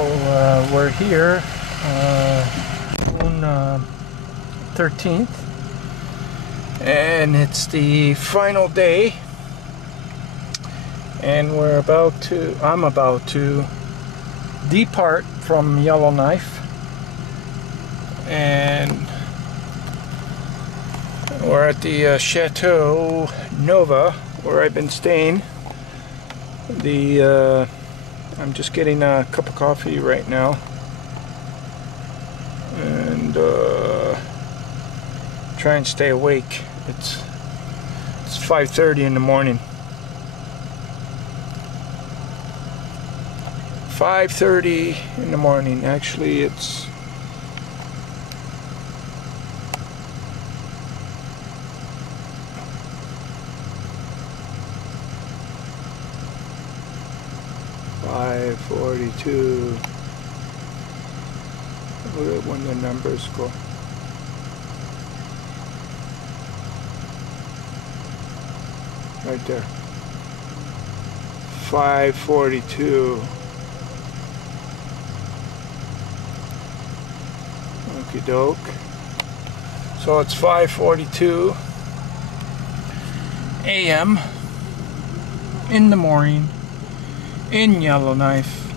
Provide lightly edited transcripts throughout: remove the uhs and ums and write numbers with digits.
We're here June 13th, and it's the final day, and I'm about to depart from Yellowknife, and we're at the Chateau Nova where I've been staying. I'm just getting a cup of coffee right now, and try and stay awake. It's 5:30 in the morning. 5:30 in the morning. Actually, it's 5:42. Look at when the numbers go. Right there. 5:42. Okie doke. So it's 5:42 a.m. in the morning in Yellowknife,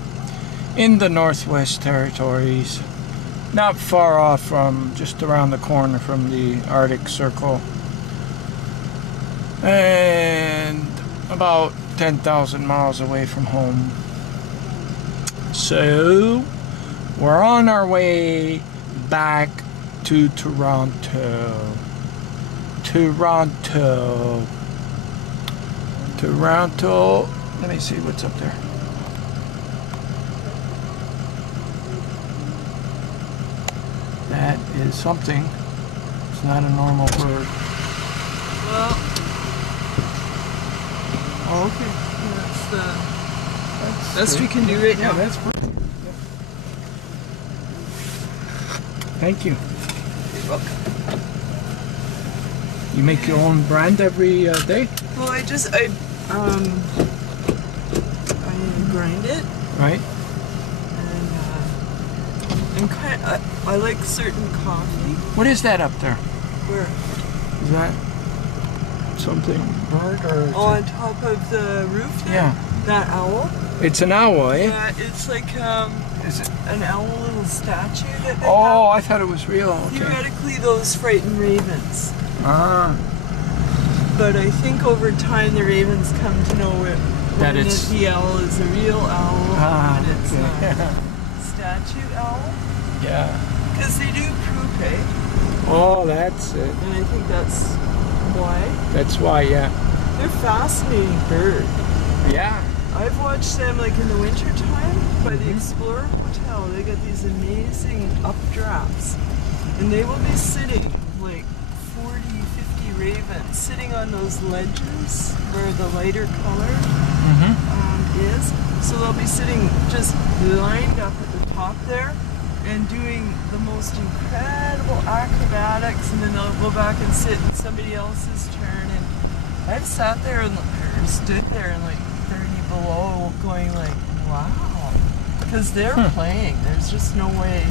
in the Northwest Territories, not far off from, just around the corner from the Arctic Circle, and about 10,000 miles away from home. So we're on our way back to Toronto. Let me see what's up there. That is something. It's not a normal bird. Well, oh, okay. That's the best we can do right now. Yeah, that's perfect. Yeah. Thank you. You're welcome. You make your own brand every day? Well, I grind it. Right. And I like certain coffee. What is that up there? Where? Is that something bird or? Oh, on top of the roof there? Yeah. That owl? It's an owl, eh? Yeah, it's like is it an owl little statue that they Oh, have. I thought it was real. Okay. Theoretically, those frighten ravens. Ah. But I think over time the ravens come to know it. That it's the owl is a real owl, and it's okay. a statue owl. Yeah. Because they do poop, eh? Oh, that's it. And I think that's why. That's why, yeah. They're fascinating bird. Yeah. I've watched them like in the winter time by the Explorer Hotel. They get these amazing updrafts, and they will be sitting like 40, 50 ravens sitting on those ledges where the lighter color is. So they'll be sitting just lined up at the top there and doing the most incredible acrobatics, and then they'll go back and sit in somebody else's turn. And I've sat there and or stood there and like 30 below going like, wow, because they're playing. There's just no way.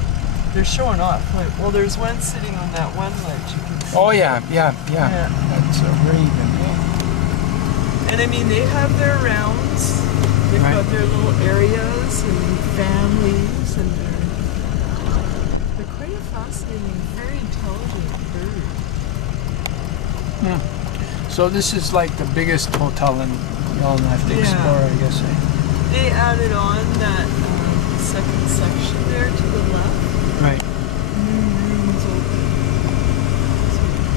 They're showing off. Like, well, there's one sitting on that one ledge. You can see. Oh yeah. That's a raven. Yeah. And I mean, they have their rounds. They've got their little areas and families, and they're quite a fascinating, very intelligent bird. So this is like the biggest hotel in Yellowknife to explore, I guess. Eh? They added on that second section there to the left. Right. New rooms open.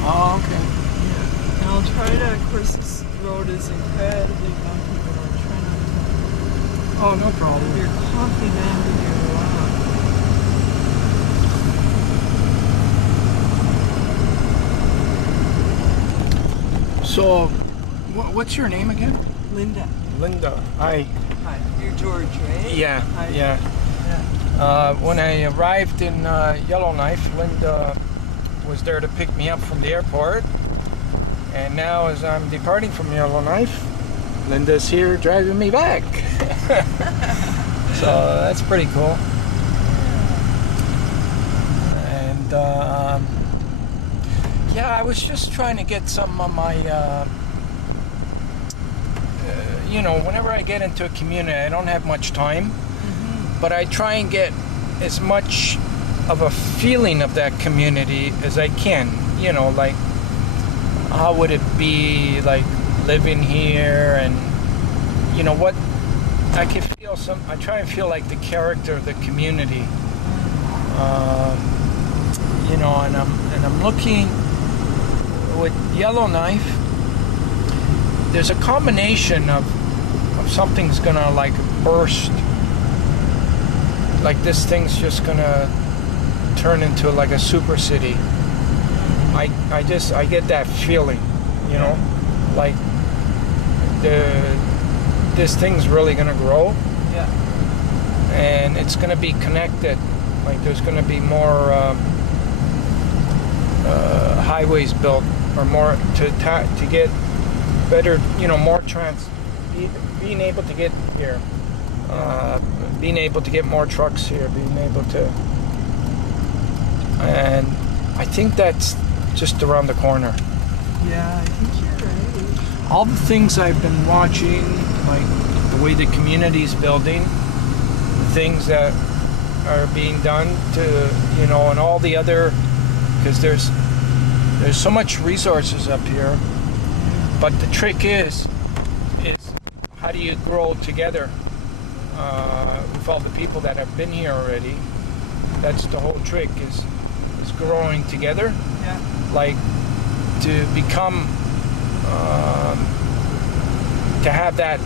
Oh, okay. Yeah. And I'll try to, of course, this road is incredibly bumpy, but I'll try not to. Oh, no problem. Your coffee man in your lap. So, what's your name again? Linda. Linda. Hi. Hi. You're George, right? Yeah. Hi. Yeah. When I arrived in Yellowknife, Linda was there to pick me up from the airport. And now as I'm departing from Yellowknife, Linda's here driving me back. So that's pretty cool. And yeah, I was just trying to get some of my, you know, whenever I get into a community, I don't have much time, but I try and get as much of a feeling of that community as I can. You know, like, how would it be like living here, and you know what I can feel. I try and feel like the character of the community. You know, and I'm looking with Yellowknife. There's a combination of something's gonna like burst. Like this thing's just gonna turn into like a super city. I get that feeling, you know, like this thing's really gonna grow. Yeah. And it's gonna be connected. Like there's gonna be more highways built, or more to get better, you know, more being able to get here, being able to get more trucks here, being able to, and I think that's just around the corner. Yeah, I think you're right. All the things I've been watching, like the way the community's building, the things that are being done to, you know, and all the other, because there's so much resources up here, but the trick is how do you grow together with all the people that have been here already? That's the whole trick, is growing together. Yeah. Like to become, to have that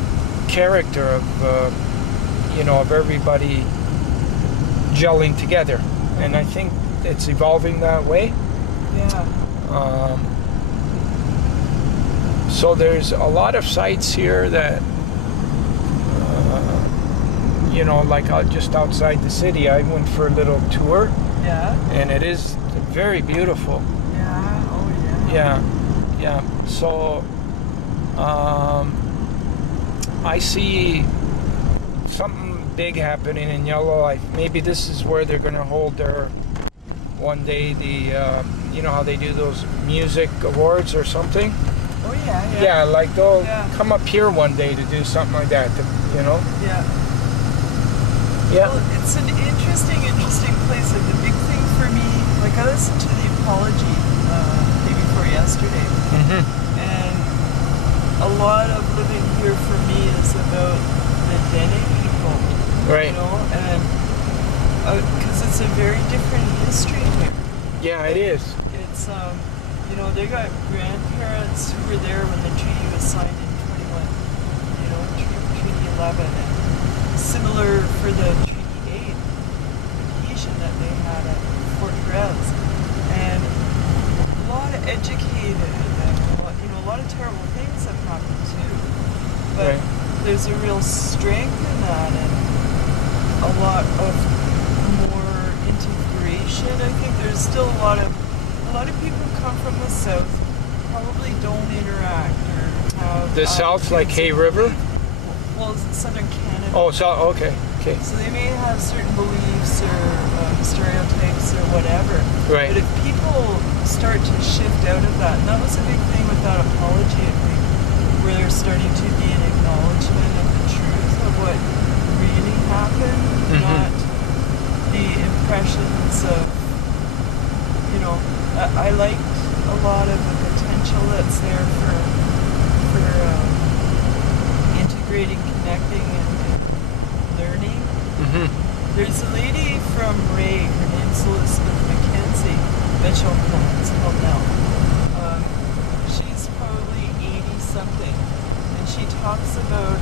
character of, you know, of everybody gelling together, and I think it's evolving that way. Yeah. So there's a lot of sites here that, you know, like just outside the city. I went for a little tour. Yeah. And it is very beautiful. Yeah. Oh yeah. Yeah. Yeah. So I see something big happening in Yellowknife. Maybe this is where they're going to hold their one day, the you know how they do those music awards or something. Oh yeah. Yeah. Yeah, like they'll come up here one day to do something like that. You know. Yeah. Yeah. Well, it's an interesting place. Like the big thing for me, like I listened to the apology day before yesterday, and a lot of living here for me is about the Dene people, right? You know, and because it's a very different history here. Yeah, it is. It's you know, they got grandparents who were there when the treaty was signed in 21. You know, Treaty 11. And similar for the Treaty 8 vacation that they had at Fort Grez, and a lot of educated, and you know, a lot of terrible things have happened too. But there's a real strength in that, and a lot of more integration. I think there's still a lot of people who come from the south probably don't interact or have the south, like Hay River. Well, southern Canada. Oh, so okay. So they may have certain beliefs or stereotypes or whatever. Right. But if people start to shift out of that, and that was a big thing with that apology, I think, where there's starting to be an acknowledgement of the truth of what really happened, not the impressions of, you know, I liked a lot of the potential that's there for integrating, connecting, and learning. There's a lady from Ray, her name's Elizabeth McKenzie, Mitchell it's called now. She's probably 80-something, and she talks about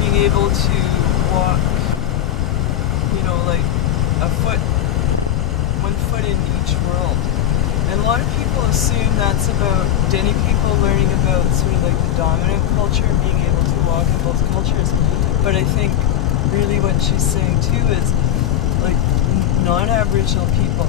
being able to walk, you know, like one foot in each world. And a lot of people assume that's about Dene people learning about sort of like the dominant culture and being able to walk in both cultures. But I think really what she's saying too is like non-Aboriginal people